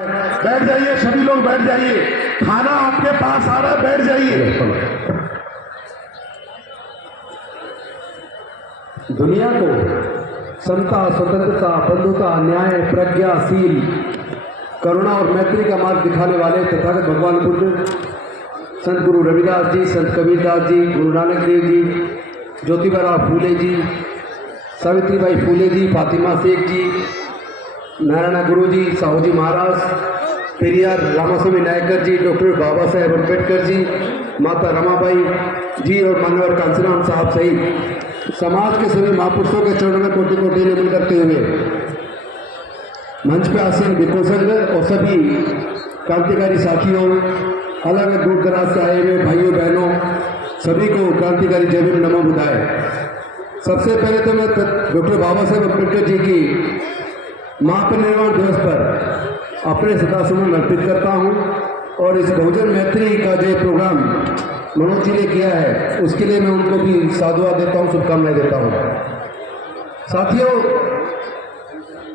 बैठ जाइए, सभी लोग बैठ जाइए। खाना आपके पास आ रहा है, बैठ जाइए। दुनिया को समता, स्वतंत्रता, बंधुता, न्याय, प्रज्ञाशील, करुणा और मैत्री का मार्ग दिखाने वाले तथागत भगवान बुद्ध, संत गुरु रविदास जी, संत कबीरदास जी, गुरु नानक देव जी, ज्योतिबा फूले जी, सावित्रीबाई फूले जी, फातिमा शेख जी, नारायण गुरु जी, साहू जी महाराज, पेरियार रामास्वामी नायकर जी, डॉक्टर बाबा साहेब अम्बेडकर जी, माता रमाबाई जी और मान्यवर कांसीराम साहब सहित समाज के सभी महापुरुषों के चरणों में कोटि कोटि नमन करते हुए मंच पे आसीन विकोसंग और सभी क्रांतिकारी साथियों, अलग अलग दूर दराज से आए हुए भाइयों बहनों, सभी को क्रांतिकारी जय भीम नमो बुधाए। सबसे पहले तो मैं डॉक्टर बाबा साहेब अम्बेडकर जी की महापरिनिर्वाण दिवस पर अपने श्रद्धासुमन अर्पित करता हूं और इस बहुजन मैत्री का जो प्रोग्राम मनोज जी ने किया है उसके लिए मैं उनको भी साधुवाद देता हूं, शुभकामनाएं देता हूं। साथियों,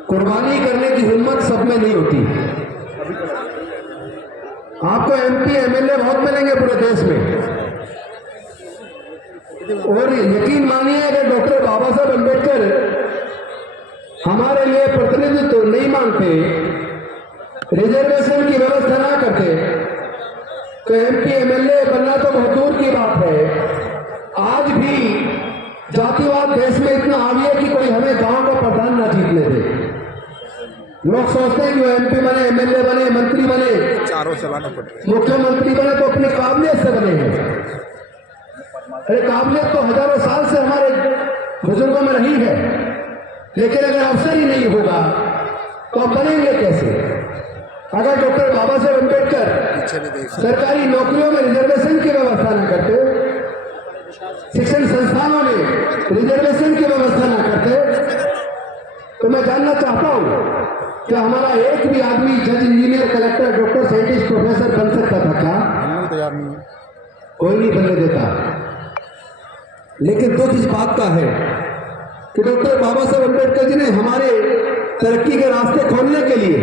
कुर्बानी करने की हिम्मत सब में नहीं होती। आपको एमपी एमएलए बहुत मिलेंगे पूरे देश में, और यकीन मानिए अगर डॉक्टर बाबा साहब अम्बेडकर हमारे लिए प्रतिनिधित्व तो नहीं मांगते, रिजर्वेशन की व्यवस्था ना करते, तो एमपी एमएलए बनना तो बहुत दूर की बात है। आज भी जातिवाद देश में इतना हावी है कि कोई हमें गांव का प्रधान ना जीतने दे। लोग सोचते हैं कि वो एमपी बने, एमएलए बने, मंत्री बने, चारों चलाना पड़ रहा है। मुख्यमंत्री बने तो अपनी काबिलियत से बने हैं। अरे काबिलियत तो हजारों साल से हमारे बुजुर्गों में रही है, लेकिन अगर अवसर ही नहीं होगा तो आप बनेंगे कैसे? अगर डॉक्टर बाबा साहेब अम्बेडकर सरकारी नौकरियों में रिजर्वेशन की व्यवस्था न करते, शिक्षण संस्थानों में रिजर्वेशन की व्यवस्था न करते, तो मैं जानना चाहता हूं कि हमारा एक भी आदमी जज, engineer, collector, doctor, scientist, professor बन सकता था क्या? तैयार नहीं है, कोई नहीं बनने देता। लेकिन दुख इस बात का है कि डॉक्टर बाबा साहेब अम्बेडकर जी ने हमारे तरक्की के रास्ते खोलने के लिए,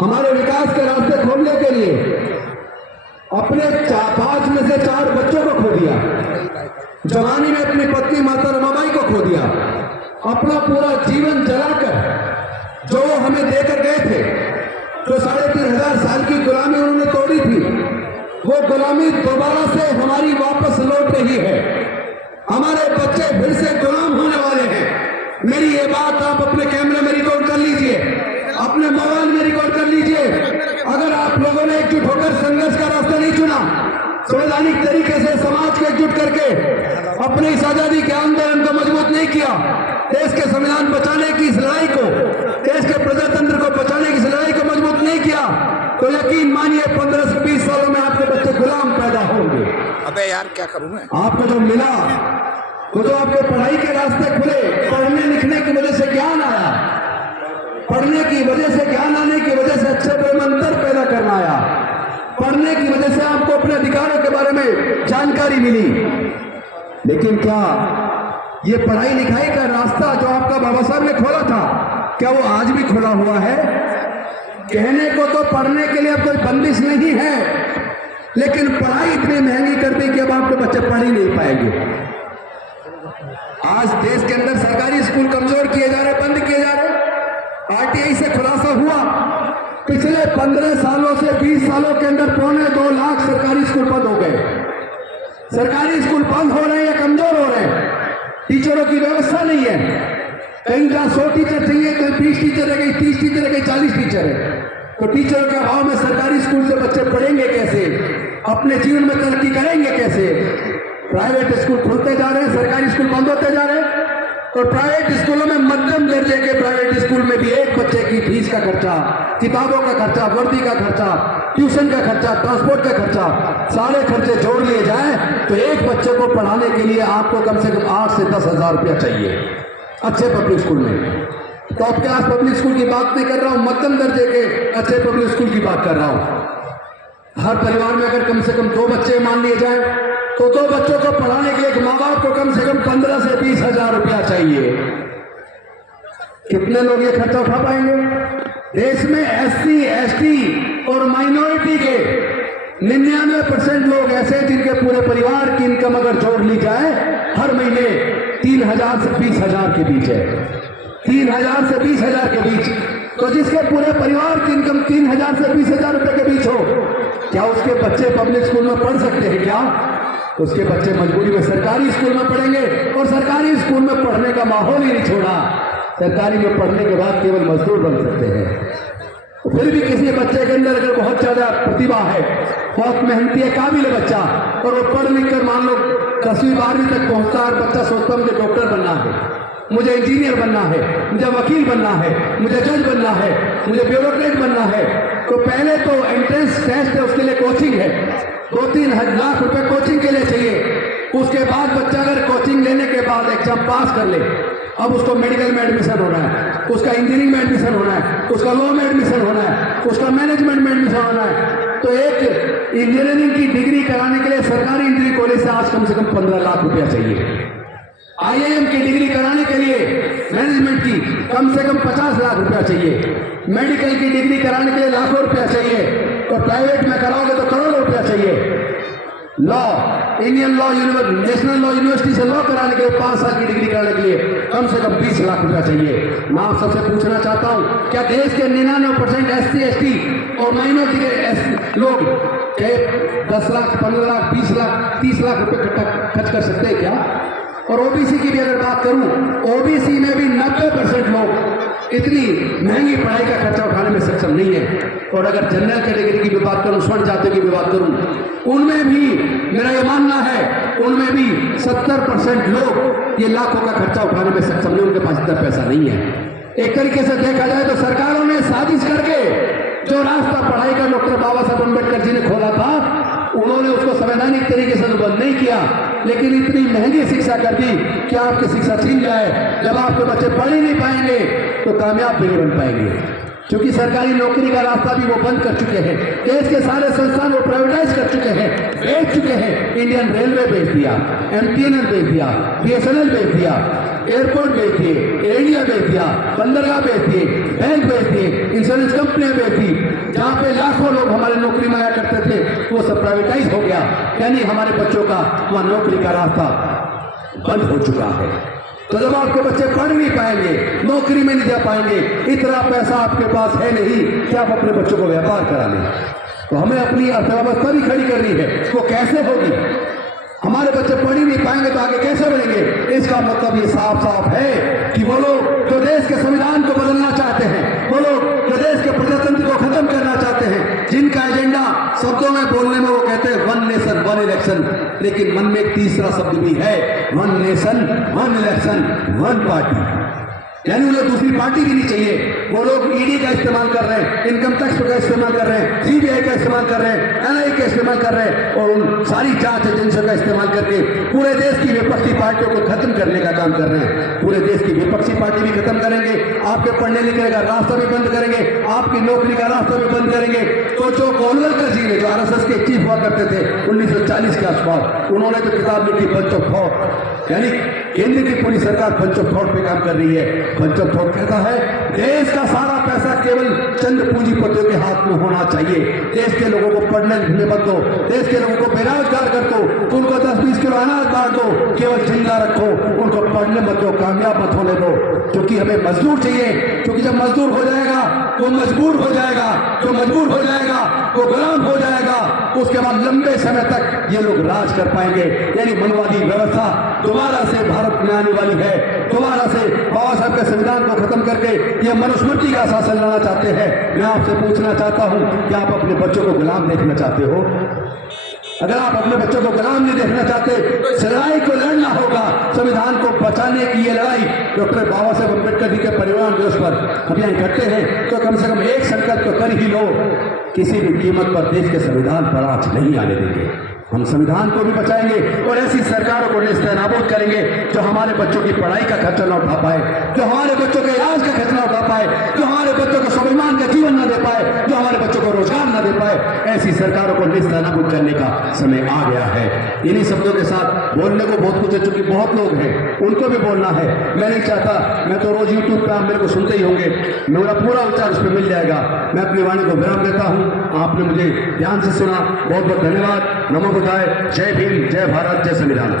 हमारे विकास के रास्ते खोलने के लिए अपने 5 में से 4 बच्चों को खो दिया, जवानी में अपनी पत्नी माता रमाबाई को खो दिया, अपना पूरा जीवन जलाकर जो वो हमें देकर गए थे, जो 3500 साल की गुलामी उन्होंने तोड़ी थी, वो गुलामी दोबारा से हमारी वापस लौट रही है। हमारे बच्चे फिर से गुलाम होने वाले हैं। मेरी ये बात आप अपने कैमरे में रिकॉर्ड कर लीजिए, अपने मोबाइल में रिकॉर्ड कर लीजिए। अगर आप लोगों ने एकजुट होकर संघर्ष का रास्ता नहीं चुना, संवैधानिक तरीके से समाज को एकजुट करके अपने इस आजादी के आंदोलन को मजबूत नहीं किया, देश के संविधान बचाने की इस लड़ाई को, देश के प्रजातंत्र को बचाने की इस लड़ाई को मजबूत नहीं किया, तो यकीन मानिए 15 से 20 सालों में आपके बच्चे गुलाम पैदा होंगे। अबे यार क्या करूं मैं? आपको जो मिला वो तो आपके पढ़ाई के रास्ते खुले, पढ़ने लिखने की वजह से ज्ञान आया, पढ़ने की वजह से, ज्ञान आने की वजह से अच्छे प्रेमंतर पैदा करना आया, पढ़ने की वजह से आपको अपने अधिकारों के बारे में जानकारी मिली। लेकिन क्या ये पढ़ाई लिखाई का रास्ता जो आपका बाबा साहब ने खोला था, क्या वो आज भी खुला हुआ है? कहने को तो पढ़ने के लिए अब कोई बंदिश नहीं है, लेकिन पढ़ाई इतनी महंगी कर दी कि अब आपके बच्चे पढ़ ही नहीं पाएंगे। आज देश के अंदर सरकारी स्कूल कमजोर किए जा रहे, बंद किए जा रहे। आरटीआई से खुलासा हुआ पिछले 15 सालों से 20 सालों के अंदर 2.25 लाख सरकारी स्कूल बंद हो गए। सरकारी स्कूल बंद हो रहे हैं या कमजोर हो रहे हैं? टीचरों की व्यवस्था नहीं है, कहीं जहां 100 टीचर चाहिए कहीं 20 टीचर है, कहीं 30 टीचर है, कहीं 40 टीचर है। तो टीचरों के अभाव में सरकारी स्कूल से बच्चे पढ़ेंगे कैसे, अपने जीवन में तरक्की करेंगे कैसे? प्राइवेट स्कूल खुलते जा रहे हैं, सरकारी स्कूल बंद होते जा रहे हैं, और प्राइवेट स्कूलों में मध्यम दर्जे के प्राइवेट स्कूल में भी एक बच्चे की फीस का खर्चा, किताबों का खर्चा, वर्दी का खर्चा, ट्यूशन का खर्चा, ट्रांसपोर्ट का खर्चा, सारे खर्चे जोड़ लिए जाए तो एक बच्चे को पढ़ाने के लिए आपको कम से कम 8 से 10 हजार रुपया चाहिए अच्छे पब्लिक स्कूल में। टॉप क्लास पब्लिक स्कूल की बात नहीं कर रहा हूं, मध्यम दर्जे के अच्छे पब्लिक स्कूल की बात कर रहा हूं। हर परिवार में अगर कम से कम 2 बच्चे मान लिए जाए तो 2 बच्चों को पढ़ाने के लिए एक माँ बाप को कम से कम 15 से 20 हजार रुपया चाहिए। कितने लोग ये खर्चा उठा पाएंगे? देश में SC, ST और माइनॉरिटी के 99% लोग ऐसे जिनके पूरे परिवार की इनकम अगर जोड़ ली जाए हर महीने 3,000 से 20,000 के बीच है। 3,000 से 20,000 के बीच। तो जिसके पूरे परिवार की इनकम 3,000 से 20,000 रुपए के बीच हो, क्या उसके बच्चे पब्लिक स्कूल में पढ़ सकते हैं? क्या उसके बच्चे मजबूरी में सरकारी स्कूल में पढ़ेंगे? और सरकारी स्कूल में पढ़ने का माहौल ही नहीं छोड़ा। सरकारी में पढ़ने के बाद केवल मजदूर बन सकते हैं। फिर भी किसी बच्चे के अंदर अगर बहुत ज्यादा प्रतिभा है, बहुत मेहनती है, काबिल है बच्चा, और वो पढ़ लिख कर मान लो 10वीं 12वीं तक पहुंचता है, बच्चा सोचता है मुझे डॉक्टर बनना है, मुझे इंजीनियर बनना है, मुझे वकील बनना है, मुझे जज बनना है, मुझे ब्यूरोक्रेट बनना है, तो पहले तो एंट्रेंस टेस्ट है, उसके लिए कोचिंग है, 2-3 लाख रुपए कोचिंग के लिए चाहिए। उसके बाद बच्चा अगर कोचिंग लेने के बाद एग्जाम पास कर ले, अब उसको मेडिकल में एडमिशन होना है, उसका इंजीनियरिंग में एडमिशन होना है, उसका लॉ में एडमिशन होना है, उसका मैनेजमेंट में एडमिशन होना है। तो एक इंजीनियरिंग की डिग्री कराने के लिए सरकारी इंजीनियरिंग कॉलेज से आज कम से कम 15 लाख रुपया चाहिए। IIM की डिग्री कराने के लिए मैनेजमेंट की कम से कम 50 लाख रुपया चाहिए। मेडिकल की डिग्री कराने के लिए लाखों रुपया चाहिए, और प्राइवेट में कराओगे तो करोड़ों रुपया चाहिए। Law, Indian law, national law university से लॉ कराने के लिए 5 साल की डिग्री कराने के लिए कम से कम 20 लाख रुपया चाहिए। मैं आप सबसे पूछना चाहता हूं, क्या देश के 99% SC, ST और माइनॉरिटी के लोग 10 लाख, 15 लाख, 20 लाख, 30 लाख रुपए खर्च कर सकते हैं क्या? और OBC की भी अगर बात करूं, OBC में भी 90% लोग इतनी महंगी पढ़ाई का खर्चा उठाने में सक्षम नहीं है। और अगर जनरल कैटेगरी की भी बात करूं, स्वर्ण जातियों की भी बात करूं, उनमें भी मेरा ये मानना है, उनमें भी 70% लोग ये लाखों का खर्चा उठाने में सक्षम नहीं, उनके पास इतना पैसा नहीं है। एक तरीके से देखा जाए तो सरकारों ने साजिश करके जो रास्ता पढ़ाई का डॉक्टर बाबा साहब अम्बेडकर जी ने खोला था, उन्होंने उसको संवैधानिक तरीके से बंद नहीं किया, लेकिन इतनी महंगी शिक्षा कर दी कि आपकी शिक्षा छीन जाए। जब आपके बच्चे पढ़ ही नहीं पाएंगे तो कामयाब भी नहीं बन पाएंगे, क्योंकि सरकारी नौकरी का रास्ता भी वो बंद कर चुके हैं। देश के सारे संस्थान वो प्राइवेटाइज कर चुके हैं, बेच चुके हैं। इंडियन रेलवे बेच दिया, MTNL बेच दिया, BSNL बेच दिया, एयरपोर्ट बेच दिए, एयर इंडिया बेच दिया, बंदरगाह बेच दिए, बैंक बेच दिए, इंश्योरेंस कंपनियां बेच दी। जहां पे लाखों लोग हमारे नौकरी में आया करते थे, वो सब प्राइवेटाइज हो गया, यानी हमारे बच्चों का वहां नौकरी का रास्ता बंद हो चुका है। तो जब आपके बच्चे पढ़ नहीं पाएंगे, नौकरी में नहीं जा पाएंगे, इतना पैसा आपके पास है नहीं कि आप अपने बच्चों को व्यापार करा लें, तो हमें अपनी अर्थव्यवस्था भी खड़ी करनी है। वो कैसे होगी? हमारे बच्चे पढ़ ही नहीं पाएंगे तो आगे कैसे बढ़ेंगे? इसका मतलब ये साफ साफ है कि वो लोग जो देश के संविधान को बदलना चाहते हैं, वो लोग जो देश के प्रजातंत्र को खत्म करना चाहते हैं, जिनका एजेंडा शब्दों में बोलने में वो कहते हैं 1 नेशन 1 इलेक्शन, लेकिन मन में एक तीसरा शब्द भी है, 1 नेशन 1 इलेक्शन 1 पार्टी, यानी उन्हें दूसरी पार्टी भी नहीं चाहिए। वो लोग ED का इस्तेमाल कर रहे हैं, इनकम टैक्स का इस्तेमाल कर रहे हैं, CBI का इस्तेमाल कर रहे हैं, NIA का इस्तेमाल कर रहे हैं, और उन सारी जांच एजेंसियों का इस्तेमाल करके पूरे देश की विपक्षी पार्टियों को खत्म करने का काम कर रहे हैं। पूरे देश की विपक्षी पार्टी भी खत्म करेंगे, आपके पढ़ने लिखने का रास्ता भी बंद करेंगे, आपकी नौकरी का रास्ता भी बंद करेंगे। तो जो गोलवलकर जी ने, जो RSS के चीफ हुआ करते थे 1940 के आसपास, उन्होंने जो किताब लिखी बंच ऑफ थॉट, यानी केंद्र की पूरी सरकार बंच ऑफ थॉट पे काम कर रही है। बंच ऑफ थॉट कहता है देश का सारा पैसा केवल चंद पूंजीपतियों के हाथ में होना चाहिए। देश के लोगों को पढ़ने लिखने मत दो, देश के लोगों को बेरोजगार कर दो, उनको 10-20 किलो अनाज बांट दो, केवल जिंदा रखो, उनको पढ़ने मत दो, कामयाब मत होने दो, क्योंकि हमें मजदूर चाहिए। क्योंकि जब मजदूर हो जाएगा वो मजबूर हो जाएगा, जो मजबूर हो जाएगा वो गुलाम हो जाएगा, उसके बाद लंबे समय तक ये लोग राज कर पाएंगे। यानी मनवादी व्यवस्था दोबारा से भारत में आने वाली है। दोबारा से बाबा साहब के संविधान को खत्म करके ये मनुस्मृति का शासन लाना चाहते हैं। मैं आपसे पूछना चाहता हूं कि आप अपने बच्चों को गुलाम देखना चाहते हो? अगर आप अपने बच्चों को गुलाम नहीं देखना चाहते तो इस लड़ाई को लड़ना होगा। संविधान को बचाने की ये लड़ाई डॉक्टर बाबा साहब अम्बेडकर जी के परिनिर्वाण दिवस पर हम यहाँ इकट्ठे हैं, तो कम से कम एक संकल्प तो कर ही लो, किसी भी कीमत पर देश के संविधान पर आंच नहीं आने देंगे। हम संविधान को भी बचाएंगे और ऐसी सरकारों को नेस्तनाबूद करेंगे जो हमारे बच्चों की पढ़ाई का खर्चा न उठा पाए, जो हमारे बच्चों के इलाज का खर्चा न उठा पाए, जो हमारे बच्चों को स्वाभिमान का जीवन न दे पाए, जो हमारे बच्चों को रोजगार न दे पाए। ऐसी ऐसी सरकारों को निस्तानाबूद करने का समय आ गया है। इन्हीं शब्दों के साथ बोलने को बहुत कुछ है, चूंकि बहुत लोग हैं उनको भी बोलना है। मैं नहीं चाहता, मैं तो रोज यूट्यूब पे आप मेरे को सुनते ही होंगे, मेरा पूरा विचार उस पर मिल जाएगा। मैं अपनी वाणी को विराम देता हूं। आपने मुझे ध्यान से सुना, बहुत बहुत धन्यवाद। नमो बुद्धाय। जय भीम, जय भारत, जय संविधान।